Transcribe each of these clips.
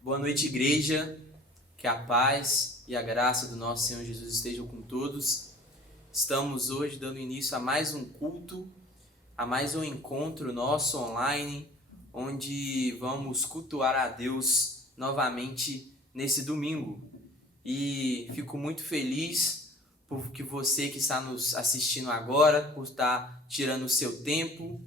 Boa noite, igreja. Que a paz e a graça do nosso Senhor Jesus estejam com todos. Estamos hoje dando início a mais um culto, a mais um encontro nosso online, onde vamos cultuar a Deus novamente nesse domingo. E fico muito feliz por que você que está nos assistindo agora, por estar tirando o seu tempo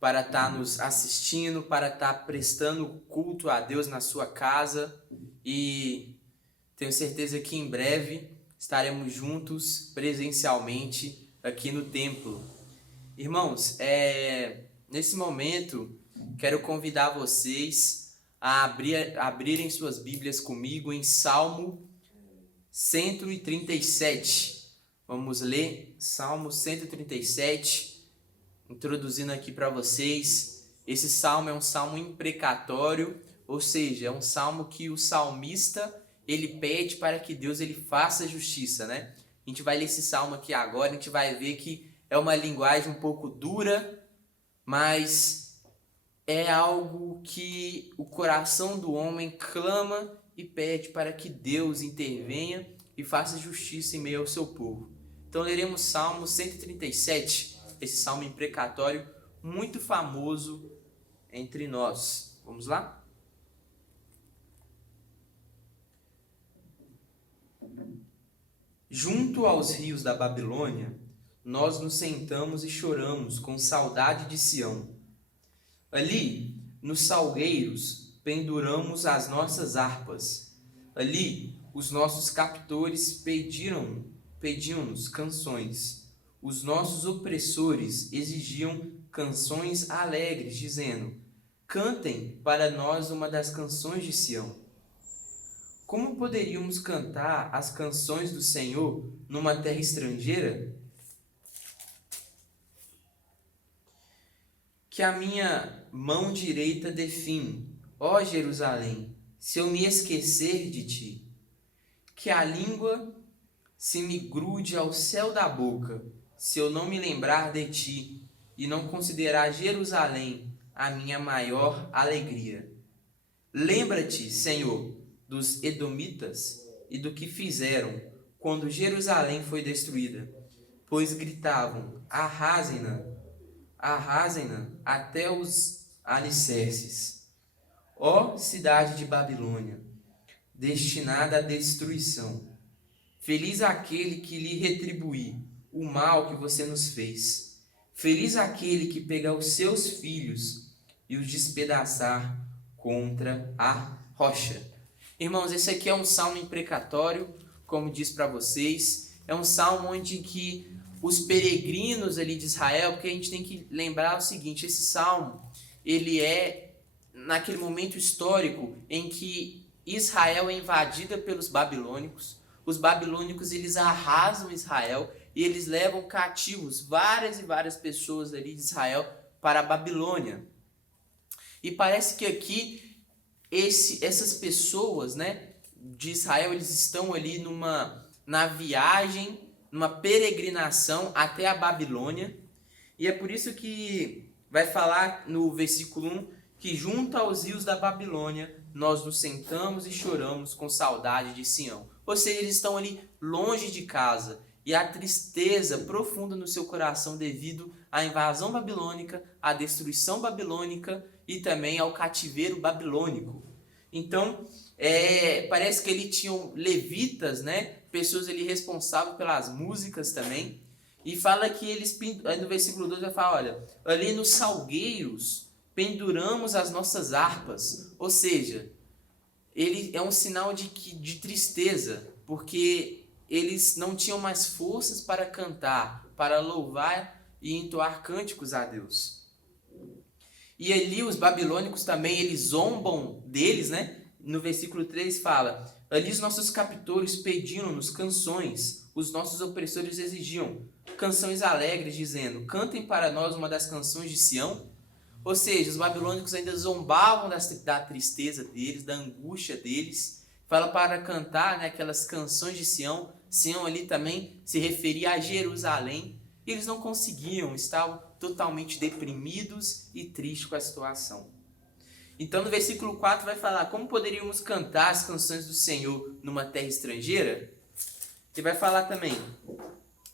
para estar nos assistindo, para estar prestando culto a Deus na sua casa, e tenho certeza que em breve estaremos juntos presencialmente aqui no templo. Irmãos, nesse momento quero convidar vocês a abrirem suas Bíblias comigo em Salmo 137. Vamos ler Salmo 137. Introduzindo aqui para vocês, esse salmo é um salmo imprecatório, ou seja, é um salmo que o salmista ele pede para que Deus ele faça justiça, né? A gente vai ler esse salmo aqui agora, a gente vai ver que é uma linguagem um pouco dura, mas é algo que o coração do homem clama e pede para que Deus intervenha e faça justiça em meio ao seu povo. Então leremos Salmo 137. Esse salmo imprecatório muito famoso entre nós. Vamos lá? Junto aos rios da Babilônia, nós nos sentamos e choramos com saudade de Sião. Ali, nos salgueiros, penduramos as nossas harpas. Ali, os nossos captores pediam-nos canções. Os nossos opressores exigiam canções alegres, dizendo: cantem para nós uma das canções de Sião. Como poderíamos cantar as canções do Senhor numa terra estrangeira? Que a minha mão direita define, ó Jerusalém, se eu me esquecer de ti. Que a língua se me grude ao céu da boca, se eu não me lembrar de ti e não considerar Jerusalém a minha maior alegria. Lembra-te, Senhor, dos edomitas e do que fizeram quando Jerusalém foi destruída, pois gritavam: arrasem-na, arrasem-na até os alicerces. Ó cidade de Babilônia, destinada à destruição, feliz aquele que lhe retribuir o mal que você nos fez. Feliz aquele que pegar os seus filhos e os despedaçar contra a rocha. Irmãos, esse aqui é um salmo imprecatório, como disse para vocês. É um salmo onde que os peregrinos ali de Israel, porque a gente tem que lembrar o seguinte, esse salmo, ele é naquele momento histórico em que Israel é invadida pelos babilônicos. Os babilônicos, eles arrasam Israel e eles levam cativos várias e várias pessoas ali de Israel para a Babilônia. E parece que aqui essas pessoas, né, de Israel, eles estão ali na viagem, numa peregrinação até a Babilônia. E é por isso que vai falar no versículo 1 que junto aos rios da Babilônia nós nos sentamos e choramos com saudade de Sião. Ou seja, eles estão ali longe de casa e a tristeza profunda no seu coração devido à invasão babilônica, à destruição babilônica e também ao cativeiro babilônico. Então, parece que ele tinha levitas, né? Pessoas ali responsáveis pelas músicas também. E fala que eles, aí no versículo 2 vai falar, olha, ali nos salgueiros penduramos as nossas harpas. Ou seja, ele é um sinal de tristeza, porque eles não tinham mais forças para cantar, para louvar e entoar cânticos a Deus. E ali os babilônicos também, eles zombam deles, né? No versículo 3 fala: ali os nossos captores pediam-nos canções, os nossos opressores exigiam canções alegres, dizendo: cantem para nós uma das canções de Sião. Ou seja, os babilônicos ainda zombavam da tristeza deles, da angústia deles. Fala para cantar, né, aquelas canções de Sião. Sião ali também se referia a Jerusalém. E eles não conseguiam, estavam totalmente deprimidos e tristes com a situação. Então no versículo 4 vai falar como poderíamos cantar as canções do Senhor numa terra estrangeira. E vai falar também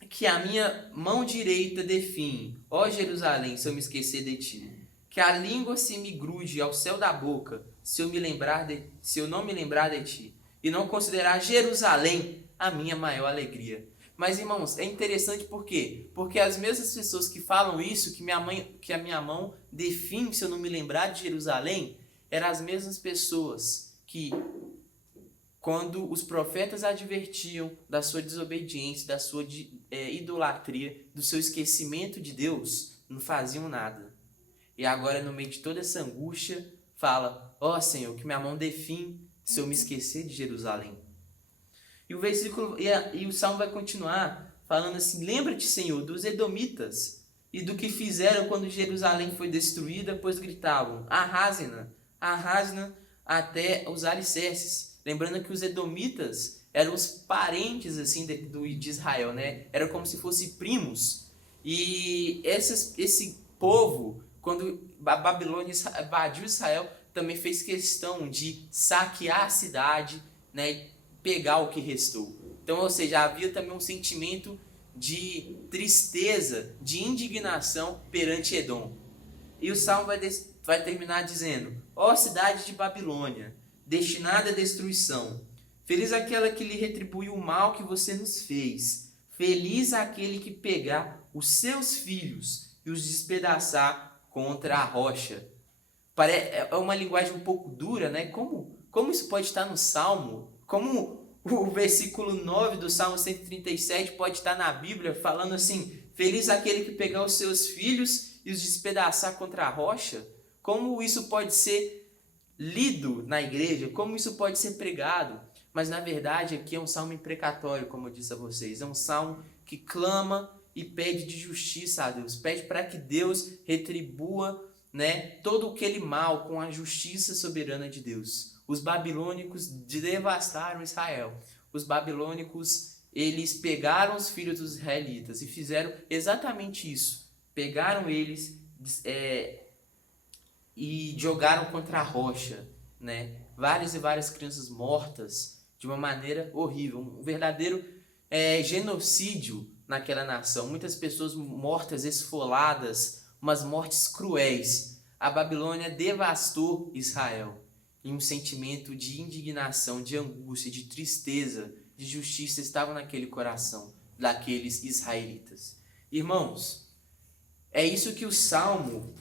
que a minha mão direita define, ó Jerusalém, se eu me esquecer de ti. Que a língua se me grude ao céu da boca, se eu não me lembrar de ti. E não considerar Jerusalém a minha maior alegria. Mas, irmãos, é interessante por quê? Porque as mesmas pessoas que falam isso, que a minha mão define se eu não me lembrar de Jerusalém, eram as mesmas pessoas que, quando os profetas advertiam da sua desobediência, da sua idolatria, do seu esquecimento de Deus, não faziam nada. E agora, no meio de toda essa angústia, fala, ó Senhor, que minha mão define se eu me esquecer de Jerusalém. E o versículo e o salmo vai continuar falando assim: lembra-te, Senhor, dos edomitas e do que fizeram quando Jerusalém foi destruída, pois gritavam: arrasem-na, arrasem-na até os alicerces. Lembrando que os edomitas eram os parentes assim de Israel, né? Eram como se fossem primos. E esse povo, quando a Babilônia invadiu Israel, também fez questão de saquear a cidade, né? Pegar o que restou. Então, ou seja, havia também um sentimento de tristeza, de indignação perante Edom. E o salmo vai terminar dizendo: ó cidade de Babilônia, destinada à destruição, feliz aquela que lhe retribui o mal que você nos fez, feliz aquele que pegar os seus filhos e os despedaçar contra a rocha. É uma linguagem um pouco dura, né? Como isso pode estar no salmo? Como o versículo 9 do Salmo 137 pode estar na Bíblia falando assim: feliz aquele que pegar os seus filhos e os despedaçar contra a rocha? Como isso pode ser lido na igreja? Como isso pode ser pregado? Mas na verdade aqui é um salmo imprecatório, como eu disse a vocês. É um salmo que clama e pede de justiça a Deus. Pede para que Deus retribua, né, todo aquele mal com a justiça soberana de Deus. Os babilônicos devastaram Israel. Os babilônicos, eles pegaram os filhos dos israelitas e fizeram exatamente isso. Pegaram eles e jogaram contra a rocha, né? Várias e várias crianças mortas de uma maneira horrível. Um verdadeiro genocídio naquela nação. Muitas pessoas mortas, esfoladas, umas mortes cruéis. A Babilônia devastou Israel. E um sentimento de indignação, de angústia, de tristeza, de justiça estava naquele coração daqueles israelitas. Irmãos, é isso que o Salmo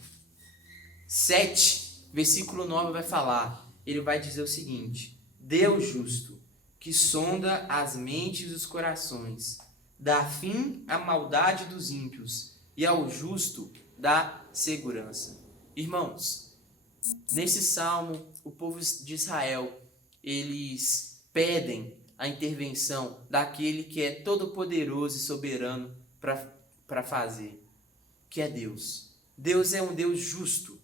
7, versículo 9 vai falar. Ele vai dizer o seguinte: Deus justo, que sonda as mentes e os corações, dá fim à maldade dos ímpios e ao justo dá segurança. Irmãos, nesse salmo, o povo de Israel, eles pedem a intervenção daquele que é todo-poderoso e soberano para fazer, que é Deus. Deus é um Deus justo.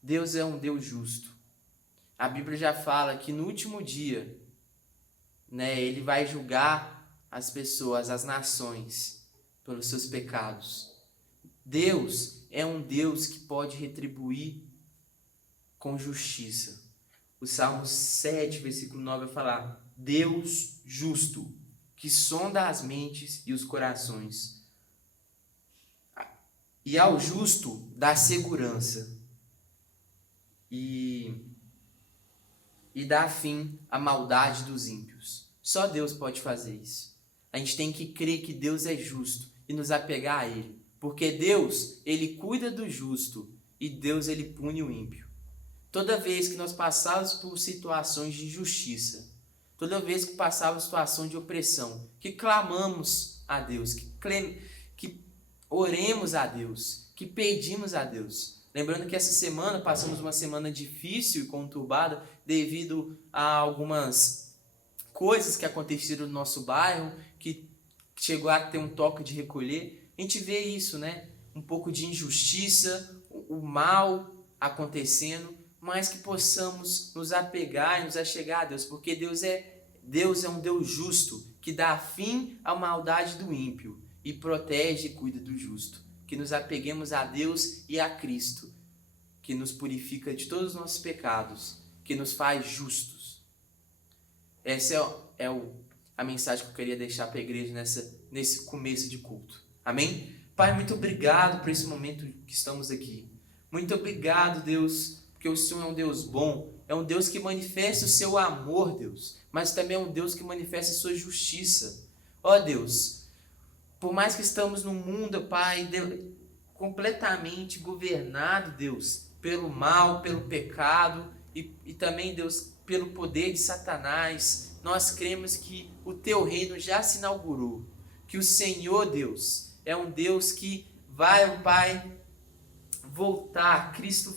Deus é um Deus justo. A Bíblia já fala que no último dia, né, ele vai julgar as pessoas, as nações, pelos seus pecados. Deus é um Deus que pode retribuir com justiça. O Salmo 7, versículo 9 vai falar: Deus justo, que sonda as mentes e os corações, e ao justo dá segurança e dá fim à maldade dos ímpios. Só Deus pode fazer isso. A gente tem que crer que Deus é justo e nos apegar a Ele, porque Deus, Ele cuida do justo e Deus, Ele pune o ímpio. Toda vez que nós passamos por situações de injustiça, toda vez que passamos por situação de opressão, que clamamos a Deus, que oremos a Deus, que pedimos a Deus. Lembrando que essa semana passamos uma semana difícil e conturbada devido a algumas coisas que aconteceram no nosso bairro, que chegou a ter um toque de recolher. A gente vê isso, né? Um pouco de injustiça, o mal acontecendo, mas que possamos nos apegar e nos achegar a Deus, porque Deus é um Deus justo, que dá fim à maldade do ímpio e protege e cuida do justo. Que nos apeguemos a Deus e a Cristo, que nos purifica de todos os nossos pecados, que nos faz justos. Essa a mensagem que eu queria deixar para a igreja nesse começo de culto. Amém? Pai, muito obrigado por esse momento que estamos aqui. Muito obrigado, Deus, porque o Senhor é um Deus bom, é um Deus que manifesta o seu amor, Deus, mas também é um Deus que manifesta a sua justiça. Ó Deus, por mais que estamos num mundo, Pai, completamente governado, Deus, pelo mal, pelo pecado e também, Deus, pelo poder de Satanás, nós cremos que o Teu reino já se inaugurou, que o Senhor, Deus, é um Deus que vai, Pai, voltar. Cristo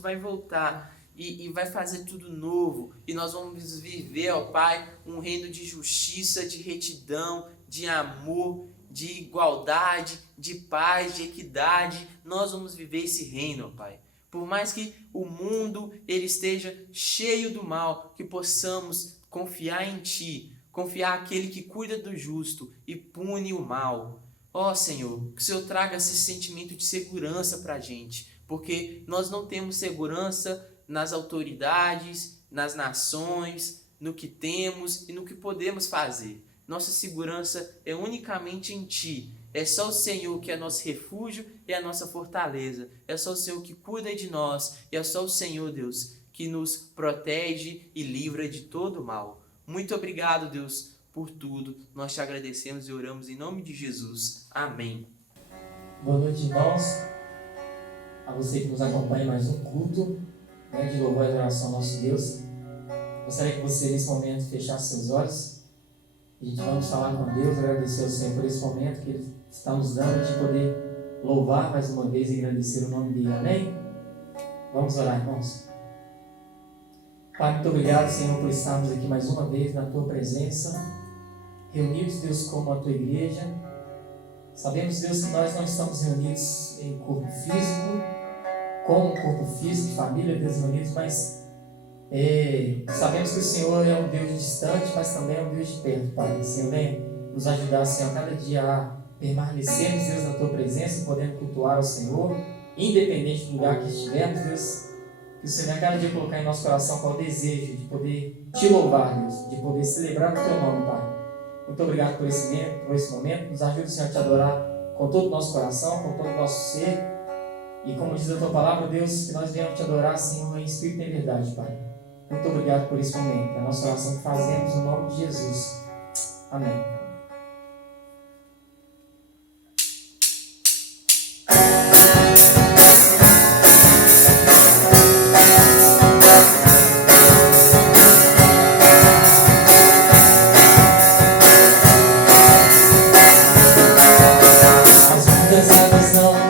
vai voltar e vai fazer tudo novo, e nós vamos viver, ó Pai, um reino de justiça, de retidão, de amor, de igualdade, de paz, de equidade. Nós vamos viver esse reino, ó Pai. Por mais que o mundo ele esteja cheio do mal, que possamos confiar em Ti, confiar naquele que cuida do justo e pune o mal. Ó Senhor, que o Senhor traga esse sentimento de segurança para a gente, porque nós não temos segurança nas autoridades, nas nações, no que temos e no que podemos fazer. Nossa segurança é unicamente em Ti. É só o Senhor que é nosso refúgio e a nossa fortaleza. É só o Senhor que cuida de nós. E é só o Senhor, Deus, que nos protege e livra de todo mal. Muito obrigado, Deus, por tudo. Nós te agradecemos e oramos em nome de Jesus. Amém. Boa noite, irmãos. A você que nos acompanha em mais um culto, de louvor e adoração ao nosso Deus. Gostaria que você, nesse momento, fechasse seus olhos. A gente vamos falar com Deus, agradecer ao Senhor por esse momento que Ele está nos dando de poder louvar mais uma vez e agradecer o nome dEle. Amém? Vamos orar, irmãos. Pai, muito obrigado, Senhor, por estarmos aqui mais uma vez na Tua presença, reunidos, Deus, como a Tua igreja. Sabemos, Deus, que nós não estamos reunidos em corpo físico, como um corpo físico, família, Deus, reunidos, mas sabemos que o Senhor é um Deus distante, mas também é um Deus de perto, Pai. O Senhor vem nos ajudar, Senhor, cada dia a permanecermos, Deus, na Tua presença, podendo cultuar ao Senhor, independente do lugar que estivermos, Deus. Que o Senhor venha cada dia colocar em nosso coração qual o desejo de poder Te louvar, Deus, de poder celebrar o Teu nome, Pai. Muito obrigado por esse momento. Nos ajude, Senhor, a Te adorar com todo o nosso coração, com todo o nosso ser. E como diz a Tua palavra, Deus, que nós venhamos Te adorar, Senhor, em espírito e em verdade, Pai. Muito obrigado por esse momento. É a nossa oração que fazemos no nome de Jesus. Amém. Deus abençoe.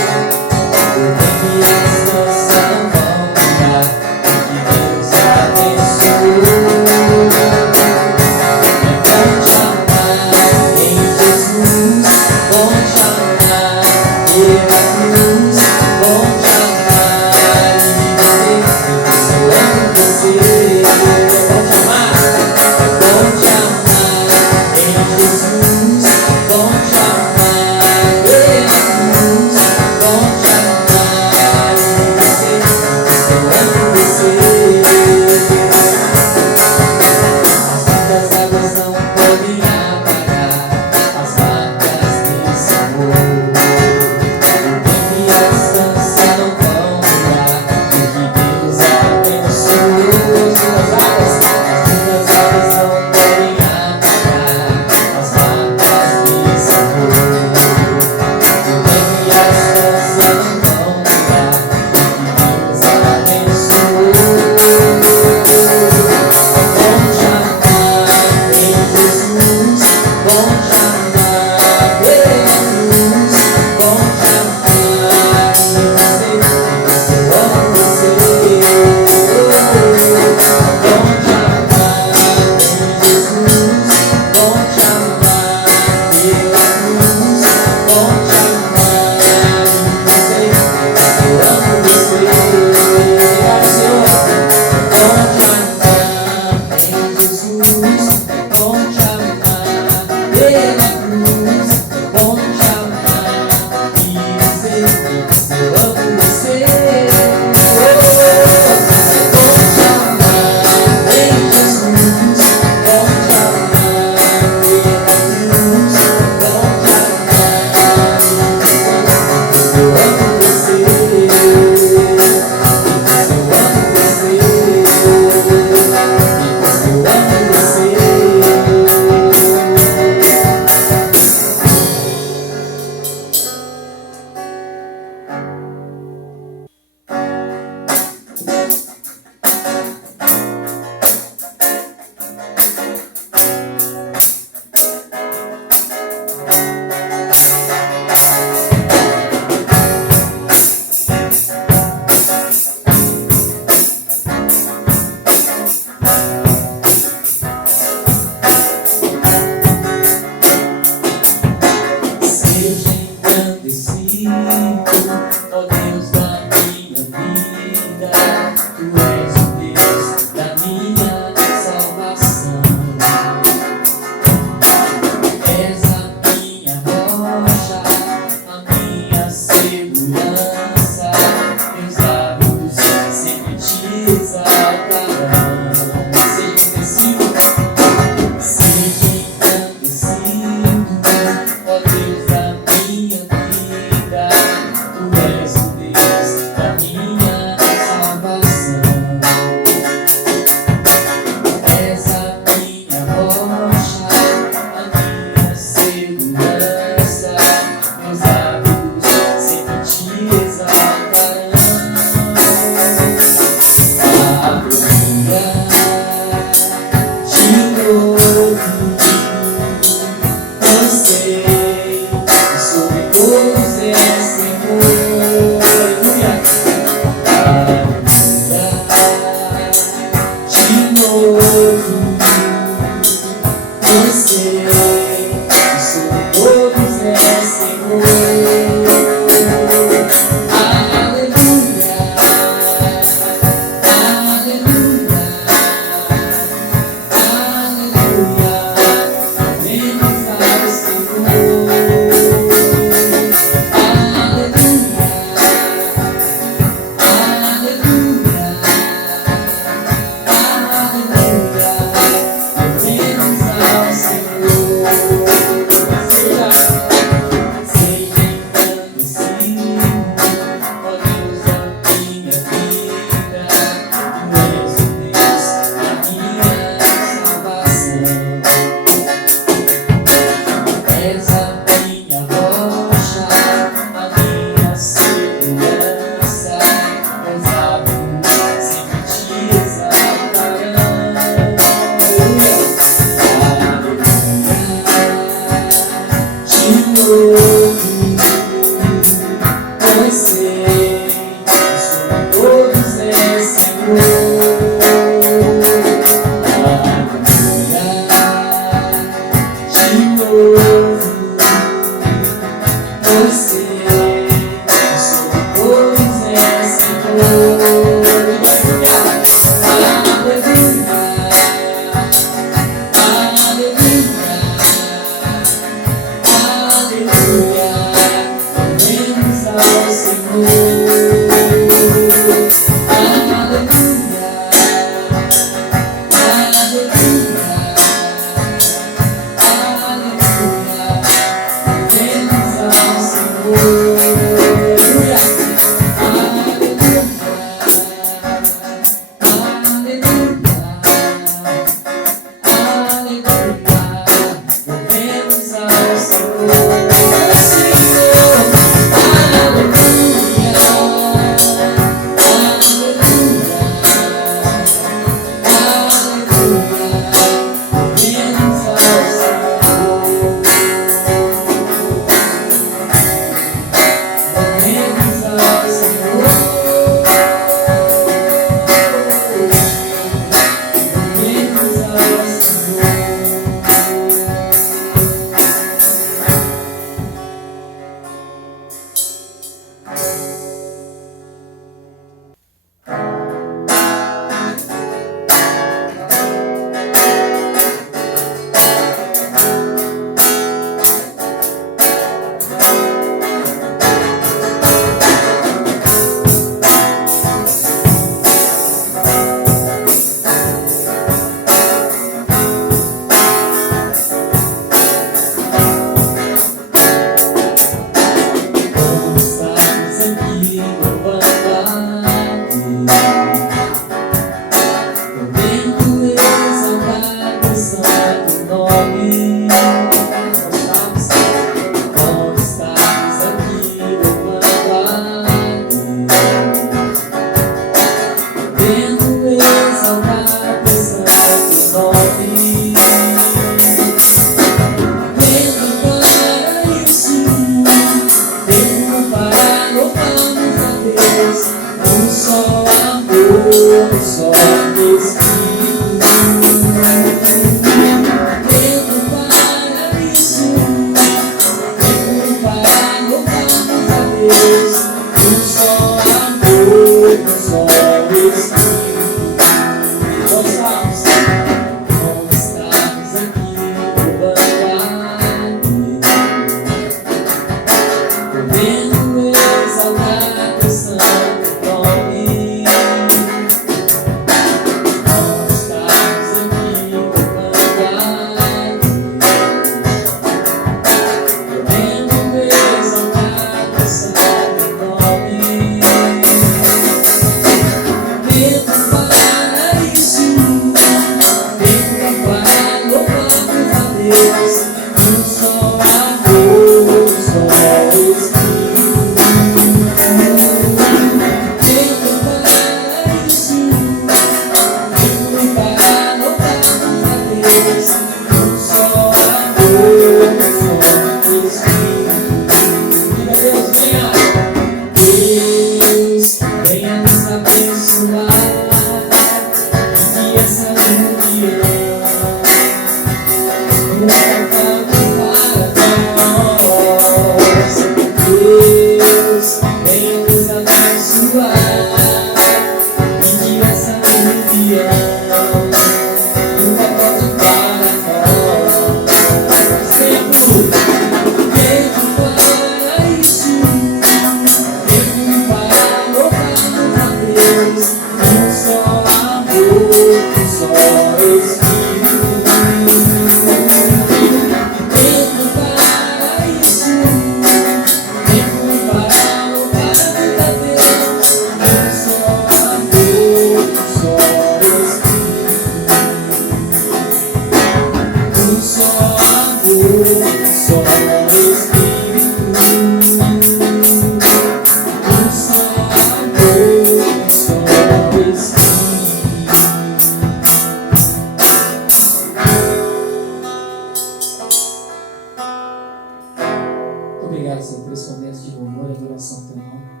Obrigado, Senhor, por esse momento de louvor e adoração ao teu nome.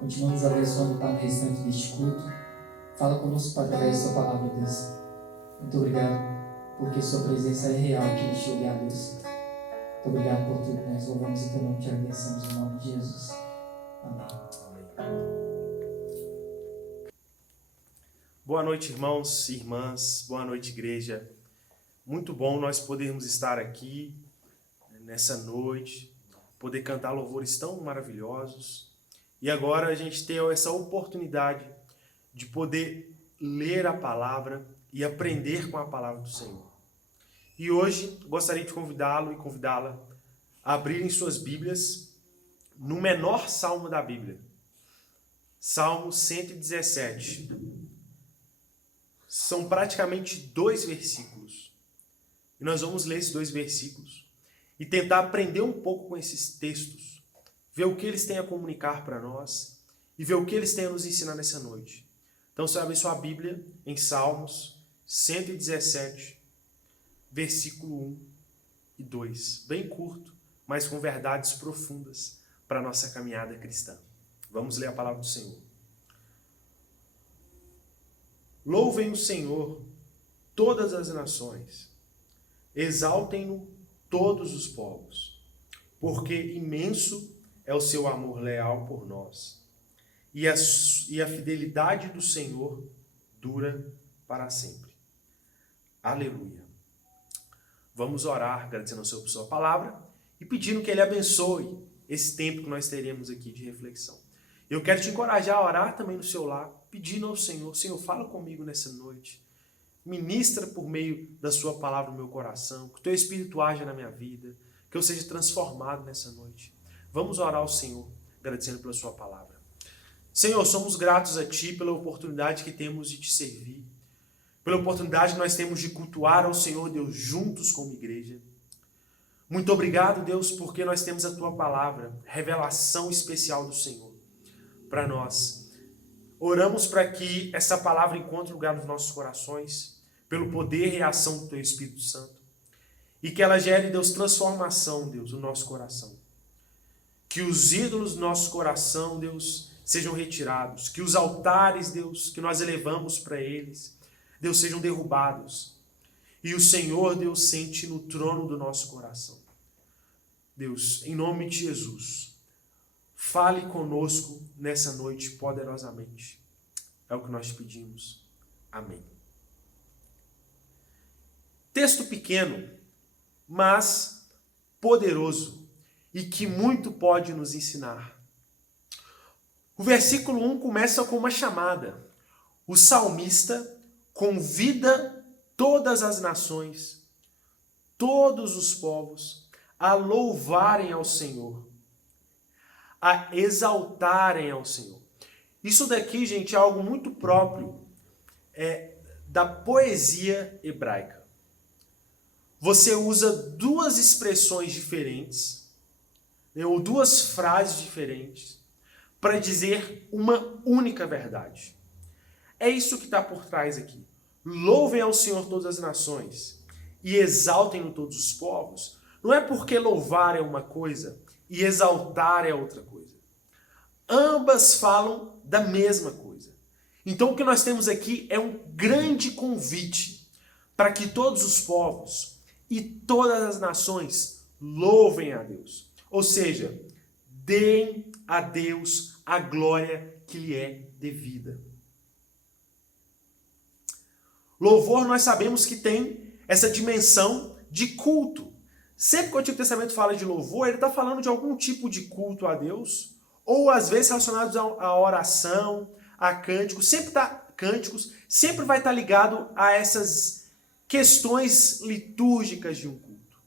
Continua nos abençoando para o restante deste culto. Fala conosco, Pai, através da sua palavra, Deus. Muito obrigado, porque sua presença é real aqui neste lugar, Deus. Muito obrigado por tudo. Nós louvamos o teu nome e te agradecemos em nome de Jesus. Amém. Boa noite, irmãos e irmãs. Boa noite, igreja. Muito bom nós podermos estar aqui nessa noite, poder cantar louvores tão maravilhosos. E agora a gente ter essa oportunidade de poder ler a palavra e aprender com a palavra do Senhor. E hoje gostaria de convidá-lo e convidá-la a abrirem suas Bíblias no menor salmo da Bíblia, Salmo 117. São praticamente 2 versículos. E nós vamos ler esses 2 versículos e tentar aprender um pouco com esses textos, ver o que eles têm a comunicar para nós e ver o que eles têm a nos ensinar nessa noite. Então você vai abrir sua Bíblia em Salmos 117, versículo 1 e 2. Bem curto, mas com verdades profundas para a nossa caminhada cristã. Vamos ler a palavra do Senhor. Louvem o Senhor todas as nações, exaltem-no todos os povos, porque imenso é o seu amor leal por nós, e a fidelidade do Senhor dura para sempre. Aleluia. Vamos orar agradecendo ao Senhor por sua palavra e pedindo que Ele abençoe esse tempo que nós teremos aqui de reflexão. Eu quero te encorajar a orar também no seu lar, pedindo ao Senhor, Senhor, fala comigo nessa noite. Ministra por meio da sua palavra no meu coração, que o teu Espírito haja na minha vida, que eu seja transformado nessa noite. Vamos orar ao Senhor, agradecendo pela sua palavra. Senhor, somos gratos a Ti pela oportunidade que temos de Te servir, pela oportunidade que nós temos de cultuar ao Senhor, Deus, juntos como igreja. Muito obrigado, Deus, porque nós temos a Tua palavra, revelação especial do Senhor para nós. Oramos para que essa palavra encontre lugar nos nossos corações, pelo poder e a ação do Teu Espírito Santo. E que ela gere, Deus, transformação, Deus, no nosso coração. Que os ídolos do nosso coração, Deus, sejam retirados. Que os altares, Deus, que nós elevamos para eles, Deus, sejam derrubados. E o Senhor, Deus, sente no trono do nosso coração. Deus, em nome de Jesus, fale conosco nessa noite poderosamente. É o que nós pedimos. Amém. Texto pequeno, mas poderoso e que muito pode nos ensinar. O versículo 1 começa com uma chamada. O salmista convida todas as nações, todos os povos, a louvarem ao Senhor, a exaltarem ao Senhor. Isso daqui, gente, é algo muito próprio da poesia hebraica. Você usa 2 expressões diferentes, ou 2 frases diferentes, para dizer uma única verdade. É isso que está por trás aqui. Louvem ao Senhor todas as nações e exaltem-no todos os povos. Não é porque louvar é uma coisa e exaltar é outra coisa. Ambas falam da mesma coisa. Então o que nós temos aqui é um grande convite para que todos os povos e todas as nações louvem a Deus. Ou seja, deem a Deus a glória que lhe é devida. Louvor, nós sabemos que tem essa dimensão de culto. Sempre que o Antigo Testamento fala de louvor, ele está falando de algum tipo de culto a Deus, ou às vezes relacionados à oração, a cânticos. Sempre vai estar ligado a essas questões litúrgicas de um culto.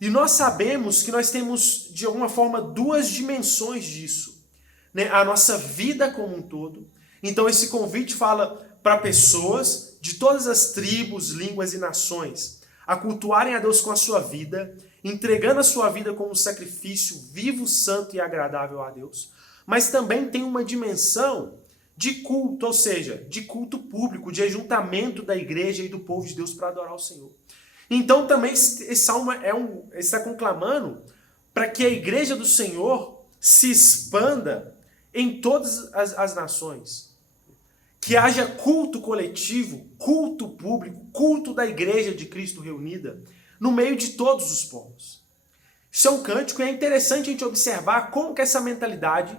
E nós sabemos que nós temos, de alguma forma, 2 dimensões disso, né? A nossa vida como um todo. Então esse convite fala para pessoas de todas as tribos, línguas e nações a cultuarem a Deus com a sua vida, entregando a sua vida como um sacrifício vivo, santo e agradável a Deus. Mas também tem uma dimensão de culto, ou seja, de culto público, de ajuntamento da igreja e do povo de Deus para adorar o Senhor. Então também esse salmo está conclamando para que a igreja do Senhor se expanda em todas as nações. Que haja culto coletivo, culto público, culto da igreja de Cristo reunida no meio de todos os povos. Isso é um cântico e é interessante a gente observar como que essa mentalidade,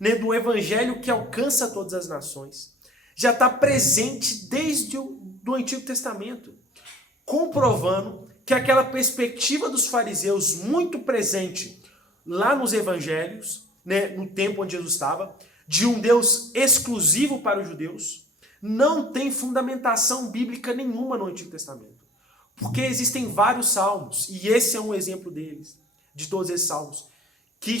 né, do evangelho que alcança todas as nações já está presente desde do Antigo Testamento, comprovando que aquela perspectiva dos fariseus muito presente lá nos evangelhos, né, no tempo onde Jesus estava, de um Deus exclusivo para os judeus, não tem fundamentação bíblica nenhuma no Antigo Testamento. Porque existem vários salmos, e esse é um exemplo deles, de todos esses salmos, que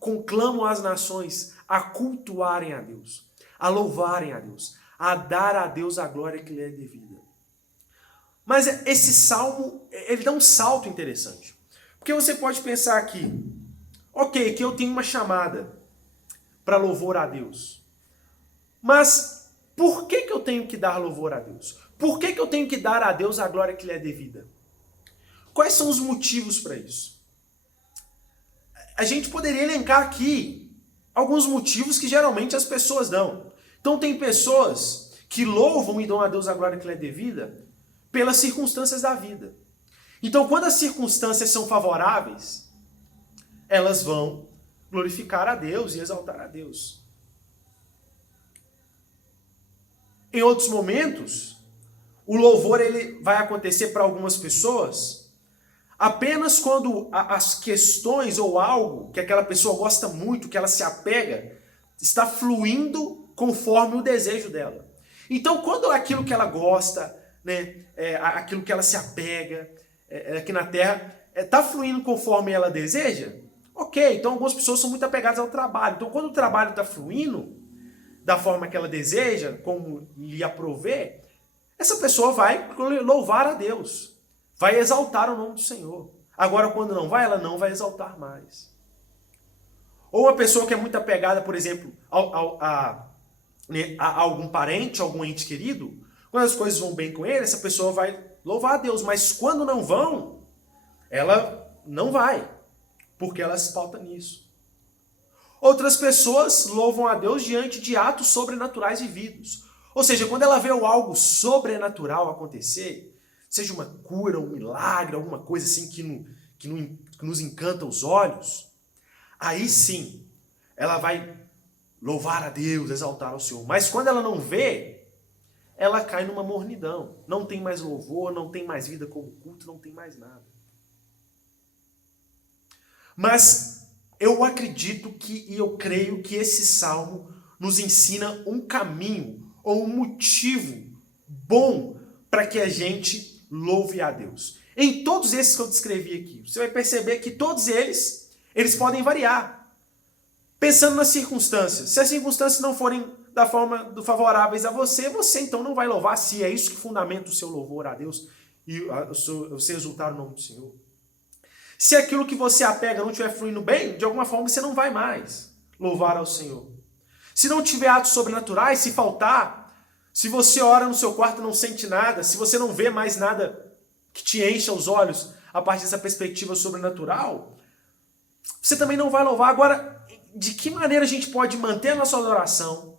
conclamam as nações a cultuarem a Deus, a louvarem a Deus, a dar a Deus a glória que lhe é devida. Mas esse salmo, ele dá um salto interessante. Porque você pode pensar aqui, ok, que eu tenho uma chamada para louvor a Deus. Mas por que eu tenho que dar louvor a Deus? Por que eu tenho que dar a Deus a glória que lhe é devida? Quais são os motivos para isso? A gente poderia elencar aqui alguns motivos que geralmente as pessoas dão. Então tem pessoas que louvam e dão a Deus a glória que lhe é devida pelas circunstâncias da vida. Então quando as circunstâncias são favoráveis, elas vão glorificar a Deus e exaltar a Deus. Em outros momentos, o louvor ele vai acontecer para algumas pessoas apenas quando as questões ou algo que aquela pessoa gosta muito, que ela se apega, está fluindo conforme o desejo dela. Então, quando aquilo que ela gosta, né, aquilo que ela se apega aqui na Terra, está fluindo conforme ela deseja, ok, então algumas pessoas são muito apegadas ao trabalho. Então, quando o trabalho está fluindo da forma que ela deseja, como lhe aprover, essa pessoa vai louvar a Deus, vai exaltar o nome do Senhor. Agora, quando não vai, ela não vai exaltar mais. Ou uma pessoa que é muito apegada, por exemplo, a algum parente, algum ente querido, quando as coisas vão bem com ele, essa pessoa vai louvar a Deus. Mas quando não vão, ela não vai, porque ela se pauta nisso. Outras pessoas louvam a Deus diante de atos sobrenaturais vividos. Ou seja, quando ela vê algo sobrenatural acontecer, seja uma cura, um milagre, alguma coisa assim que nos encanta os olhos, aí sim, ela vai louvar a Deus, exaltar ao Senhor. Mas quando ela não vê, ela cai numa mornidão. Não tem mais louvor, não tem mais vida como culto, não tem mais nada. Mas eu acredito e eu creio que esse salmo nos ensina um caminho ou um motivo bom para que a gente louve a Deus. Em todos esses que eu descrevi aqui, você vai perceber que todos eles podem variar. Pensando nas circunstâncias. Se as circunstâncias não forem da forma favoráveis a você então não vai louvar, se é isso que fundamenta o seu louvor a Deus e você exaltar o nome do Senhor. Se aquilo que você apega não estiver fluindo bem, de alguma forma você não vai mais louvar ao Senhor. Se não tiver atos sobrenaturais, se faltar, se você ora no seu quarto e não sente nada, se você não vê mais nada que te encha os olhos a partir dessa perspectiva sobrenatural, você também não vai louvar. Agora, de que maneira a gente pode manter a nossa adoração,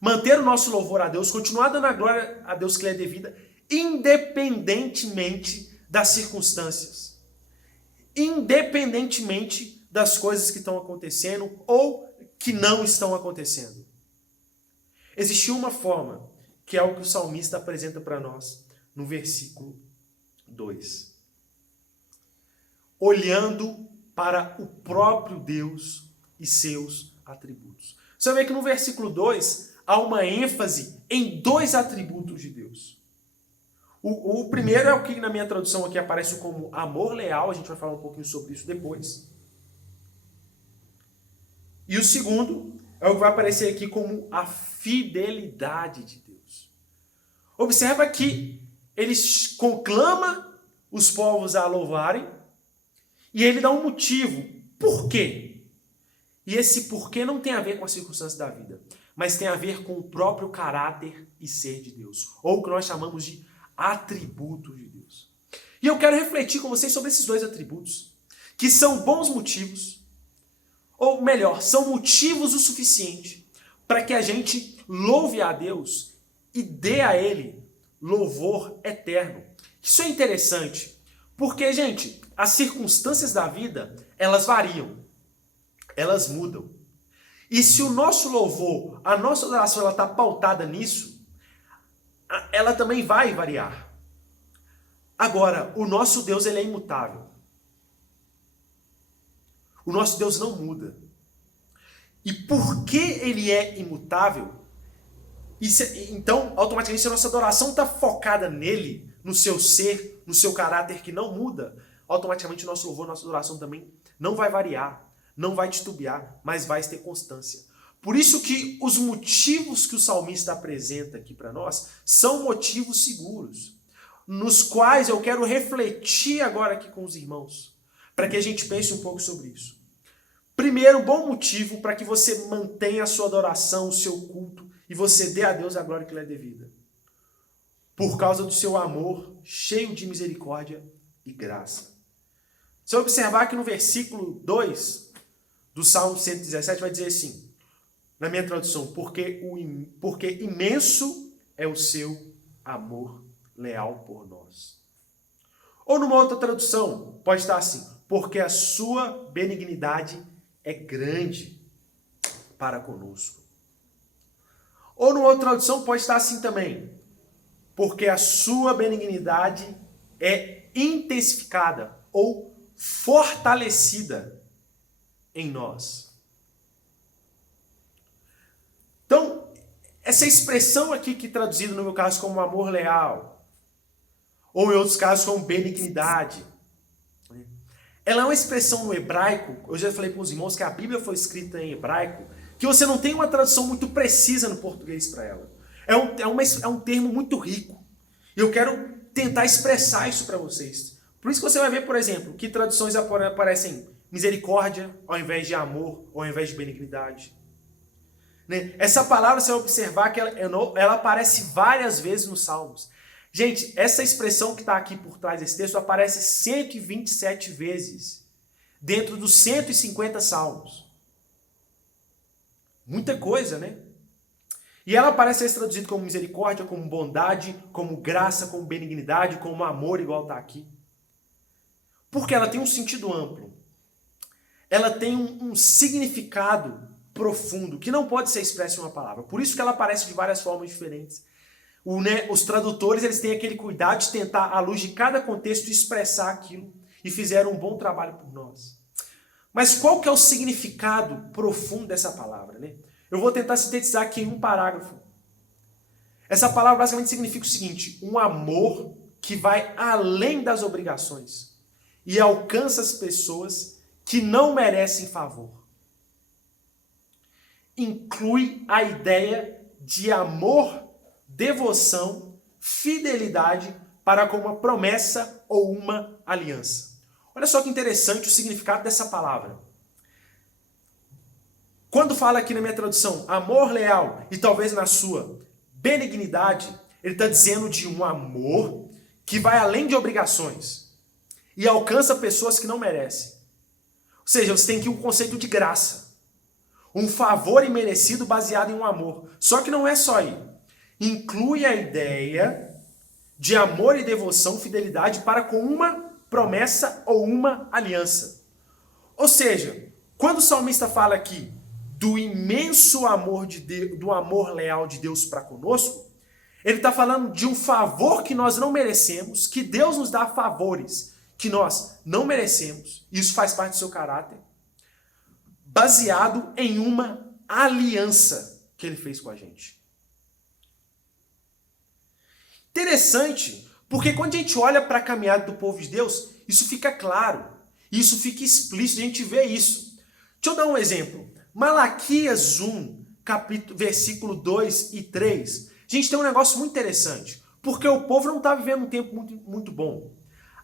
manter o nosso louvor a Deus, continuar dando a glória a Deus que lhe é devida, independentemente das circunstâncias, independentemente das coisas que estão acontecendo ou que não estão acontecendo? Existe uma forma, que é o que o salmista apresenta para nós no versículo 2. Olhando para o próprio Deus e seus atributos. Você vê que no versículo 2 há uma ênfase em dois atributos de Deus. O primeiro é o que na minha tradução aqui aparece como amor leal, a gente vai falar um pouquinho sobre isso depois. E o segundo é o que vai aparecer aqui como a fidelidade de Deus. Observa que ele conclama os povos a louvarem e ele dá um motivo. Por quê? E esse porquê não tem a ver com as circunstâncias da vida, mas tem a ver com o próprio caráter e ser de Deus, ou o que nós chamamos de atributos de Deus. E eu quero refletir com vocês sobre esses dois atributos, que são bons motivos, ou melhor, são motivos o suficiente para que a gente louve a Deus e dê a Ele louvor eterno. Isso é interessante, porque, gente, as circunstâncias da vida, elas variam, elas mudam. E se o nosso louvor, a nossa adoração, ela está pautada nisso, ela também vai variar. Agora, o nosso Deus, ele é imutável. O nosso Deus não muda. E porque ele é imutável, então, automaticamente, se a nossa adoração está focada nele, no seu ser, no seu caráter que não muda, automaticamente o nosso louvor, a nossa adoração também não vai variar, não vai titubear, mas vai ter constância. Por isso que os motivos que o salmista apresenta aqui para nós são motivos seguros, nos quais eu quero refletir agora aqui com os irmãos, para que a gente pense um pouco sobre isso. Primeiro, bom motivo para que você mantenha a sua adoração, o seu culto, e você dê a Deus a glória que lhe é devida. Por causa do seu amor, cheio de misericórdia e graça. Você vai observar que no versículo 2 do Salmo 117 vai dizer assim, na minha tradução, porque imenso é o seu amor leal por nós. Ou numa outra tradução, pode estar assim, porque a sua benignidade é grande para conosco. Ou numa outra tradução pode estar assim também, porque a sua benignidade é intensificada ou fortalecida em nós. Então, essa expressão aqui que traduzida no meu caso como amor leal, ou em outros casos como benignidade, ela é uma expressão no hebraico. Eu já falei para os irmãos que a Bíblia foi escrita em hebraico, que você não tem uma tradução muito precisa no português para ela. É um termo muito rico. E eu quero tentar expressar isso para vocês. Por isso que você vai ver, por exemplo, que traduções aparecem misericórdia ao invés de amor, ou ao invés de benignidade. Essa palavra, você vai observar que ela aparece várias vezes nos Salmos. Gente, essa expressão que está aqui por trás desse texto aparece 127 vezes dentro dos 150 salmos. Muita coisa, né? E ela parece ser traduzida como misericórdia, como bondade, como graça, como benignidade, como amor, igual está aqui. Porque ela tem um sentido amplo. Ela tem um significado profundo que não pode ser expresso em uma palavra. Por isso que ela aparece de várias formas diferentes. Os tradutores, eles têm aquele cuidado de tentar, à luz de cada contexto, expressar aquilo e fizeram um bom trabalho por nós. Mas qual que é o significado profundo dessa palavra, né? Eu vou tentar sintetizar aqui em um parágrafo. Essa palavra basicamente significa o seguinte, um amor que vai além das obrigações e alcança as pessoas que não merecem favor. Inclui a ideia de amor, devoção, fidelidade para com uma promessa ou uma aliança. Olha só que interessante o significado dessa palavra. Quando fala aqui na minha tradução, amor leal, e talvez na sua, benignidade, ele está dizendo de um amor que vai além de obrigações e alcança pessoas que não merecem. Ou seja, você tem aqui um conceito de graça. Um favor imerecido baseado em um amor. Só que não é só aí. Inclui a ideia de amor e devoção, fidelidade para com uma promessa ou uma aliança. Ou seja, quando o salmista fala aqui do imenso amor de Deus, do amor leal de Deus para conosco, ele está falando de um favor que nós não merecemos, que Deus nos dá favores que nós não merecemos, isso faz parte do seu caráter, baseado em uma aliança que ele fez com a gente. Interessante, porque quando a gente olha para a caminhada do povo de Deus, isso fica claro, isso fica explícito, a gente vê isso. Deixa eu dar um exemplo. Malaquias 1, versículo 2 e 3, a gente tem um negócio muito interessante, porque o povo não está vivendo um tempo muito bom.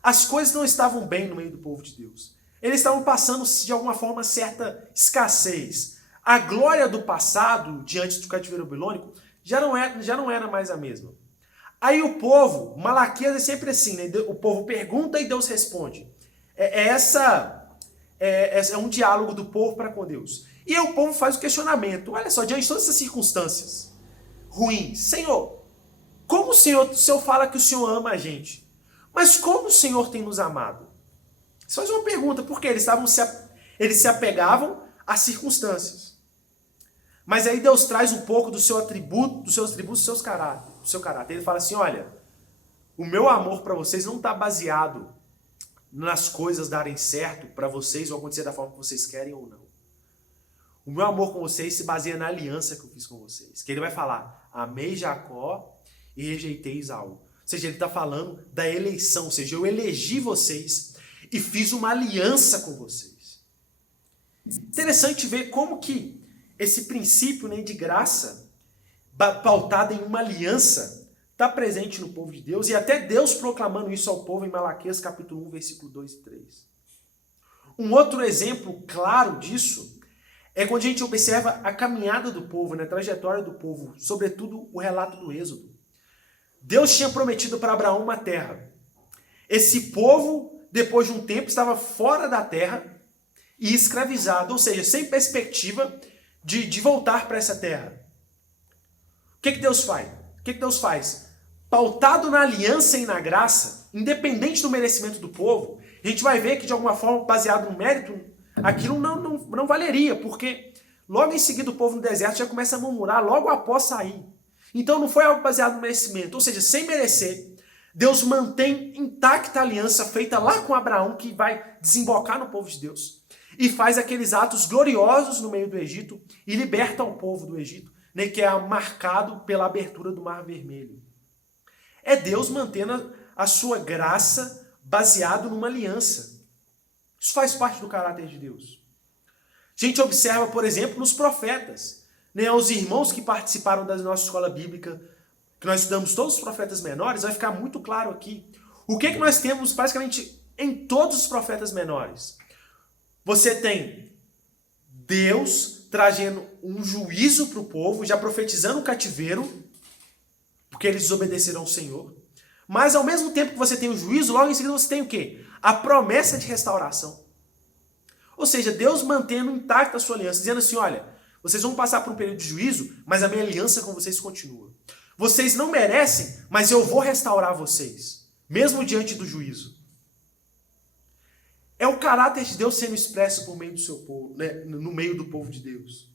As coisas não estavam bem no meio do povo de Deus. Eles estavam passando, de alguma forma, certa escassez. A glória do passado, diante do cativeiro babilônico, já não era mais a mesma. Aí o povo, Malaquias é sempre assim, né? O povo pergunta e Deus responde. É um diálogo do povo para com Deus. E aí o povo faz o questionamento. Olha só, diante de todas essas circunstâncias ruins, Senhor, como o Senhor fala que o Senhor ama a gente? Mas como o Senhor tem nos amado? Isso faz uma pergunta, porque eles se apegavam às circunstâncias. Mas aí Deus traz um pouco do seu atributo, dos seus atributos, do seu caráter. Ele fala assim, olha, o meu amor para vocês não está baseado nas coisas darem certo para vocês ou acontecer da forma que vocês querem ou não. O meu amor com vocês se baseia na aliança que eu fiz com vocês. Que ele vai falar, amei Jacó e rejeitei Esaú. Ou seja, ele está falando da eleição, ou seja, eu elegi vocês e fiz uma aliança com vocês. Interessante ver como que esse princípio, né, de graça, pautado em uma aliança, está presente no povo de Deus, e até Deus proclamando isso ao povo em Malaquias capítulo 1, versículo 2 e 3. Um outro exemplo claro disso é quando a gente observa a caminhada do povo, né, a trajetória do povo, sobretudo o relato do Êxodo. Deus tinha prometido para Abraão uma terra. Esse povo, depois de um tempo, estava fora da terra e escravizado, ou seja, sem perspectiva de voltar para essa terra. O que Deus faz? O que Deus faz? Pautado na aliança e na graça, independente do merecimento do povo, a gente vai ver que, de alguma forma, baseado no mérito, aquilo não valeria, porque logo em seguida o povo no deserto já começa a murmurar logo após sair. Então não foi algo baseado no merecimento, ou seja, sem merecer, Deus mantém intacta a aliança feita lá com Abraão, que vai desembocar no povo de Deus, e faz aqueles atos gloriosos no meio do Egito e liberta o povo do Egito, né, que é marcado pela abertura do Mar Vermelho. É Deus mantendo a sua graça baseado numa aliança. Isso faz parte do caráter de Deus. A gente observa, por exemplo, nos profetas, né, os irmãos que participaram da nossa escola bíblica, que nós estudamos todos os profetas menores, vai ficar muito claro aqui. O que nós temos basicamente em todos os profetas menores? Você tem Deus trazendo um juízo para o povo, já profetizando o cativeiro, porque eles desobedeceram ao Senhor. Mas ao mesmo tempo que você tem o juízo, logo em seguida você tem o quê? A promessa de restauração. Ou seja, Deus mantendo intacta a sua aliança, dizendo assim, olha, vocês vão passar por um período de juízo, mas a minha aliança com vocês continua. Vocês não merecem, mas eu vou restaurar vocês, mesmo diante do juízo. É o caráter de Deus sendo expresso por meio do seu povo, né, no meio do povo de Deus.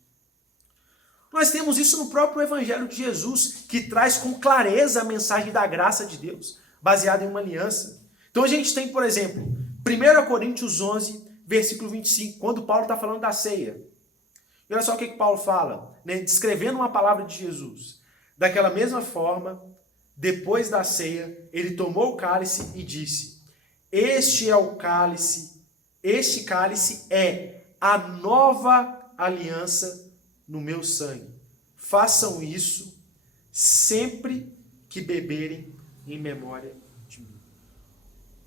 Nós temos isso no próprio Evangelho de Jesus, que traz com clareza a mensagem da graça de Deus, baseada em uma aliança. Então a gente tem, por exemplo, 1 Coríntios 11, versículo 25, quando Paulo está falando da ceia. E olha só o que Paulo fala, né, descrevendo uma palavra de Jesus. Daquela mesma forma, depois da ceia, ele tomou o cálice e disse, este cálice é a nova aliança no meu sangue. Façam isso sempre que beberem em memória de mim.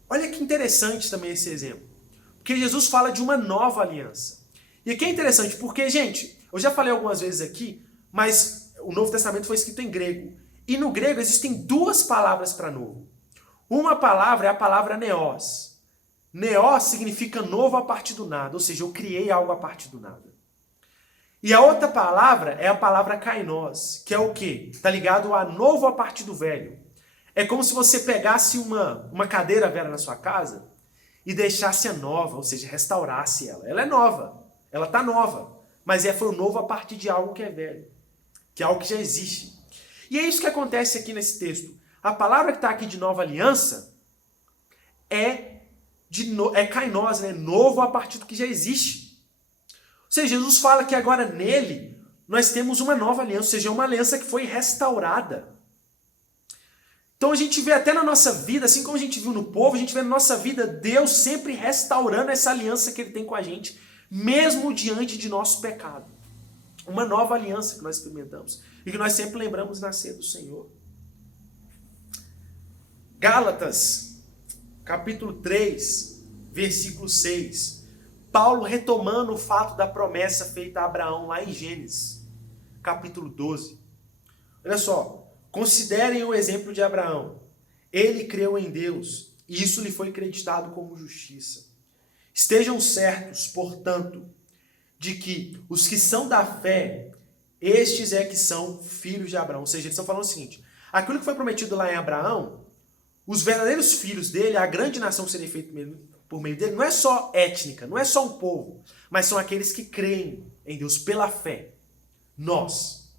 Olha que interessante também esse exemplo. Porque Jesus fala de uma nova aliança. E aqui é interessante porque, gente, eu já falei algumas vezes aqui, mas o Novo Testamento foi escrito em grego. E no grego existem duas palavras para novo. Uma palavra é a palavra neos. Neos significa novo a partir do nada, ou seja, eu criei algo a partir do nada. E a outra palavra é a palavra kainos, que é o quê? Está ligado a novo a partir do velho. É como se você pegasse uma cadeira velha na sua casa e deixasse a nova, ou seja, restaurasse ela. Ela é nova, ela está nova, mas foi o novo a partir de algo que é velho, que é algo que já existe. E é isso que acontece aqui nesse texto. A palavra que está aqui de nova aliança é kainos, né? Novo a partir do que já existe. Ou seja, Jesus fala que agora nele nós temos uma nova aliança, ou seja, uma aliança que foi restaurada. Então a gente vê até na nossa vida, assim como a gente viu no povo, a gente vê na nossa vida Deus sempre restaurando essa aliança que ele tem com a gente, mesmo diante de nosso pecado. Uma nova aliança que nós experimentamos e que nós sempre lembramos na ceia do Senhor. Gálatas, capítulo 3, versículo 6. Paulo retomando o fato da promessa feita a Abraão lá em Gênesis, capítulo 12. Olha só, considerem o exemplo de Abraão. Ele creu em Deus e isso lhe foi creditado como justiça. Estejam certos, portanto, de que os que são da fé, estes é que são filhos de Abraão. Ou seja, eles estão falando o seguinte, aquilo que foi prometido lá em Abraão, os verdadeiros filhos dele, a grande nação que seria feita por meio dele, não é só étnica, não é só um povo, mas são aqueles que creem em Deus pela fé. Nós.